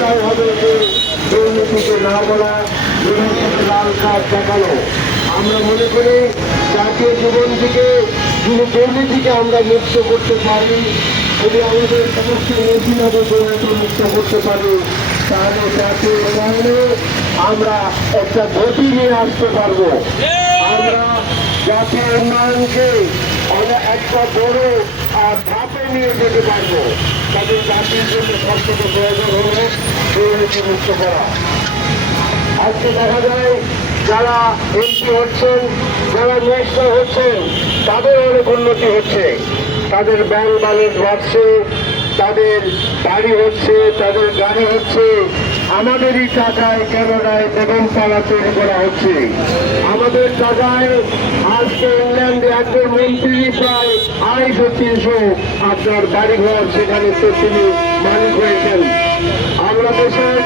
বিষয় হবে যে দুর্নীতিকে না বলা লাল কার্ড দেখানো আমরা মনে করি জাতীয় জীবন থেকে যদি দুর্নীতিকে আমরা মুক্ত করতে পারি। যদি আমাদের সমস্ত নীতিমাদের দুর্নীতি মুক্ত করতে পারি তাহলে জাতীয় উন্নয়নে আমরা একটা গতি নিয়ে আসতে পারব আমরা জাতীয় উন্নয়নকে একটা বড় ধাপে নিয়ে যেতে পারব। তাদের জাতির জন্য সবথেকে প্রয়োজন হলো দুর্নীতি মুক্ত করা। আজকে দেখা যায়, যারা এমপি হচ্ছেন, যারা মিনিস্টার হচ্ছেন, তাদের অনেক উন্নতি হচ্ছে। তাদের ব্যাংক ব্যালেন্স বাড়ছে, তাদের বাড়ি হচ্ছে, তাদের গাড়ি হচ্ছে। আমাদেরই টাকায় কেনাডায় বেগমপাড়া তৈরি করা হচ্ছে। আমাদের টাকায় আজকে ইংল্যান্ডে একজন মন্ত্রী প্রায় আড়াইশো তিনশো আপনার বাড়িঘর সেখানে তো তিনি মালিক হয়েছেন। আমরা দেশের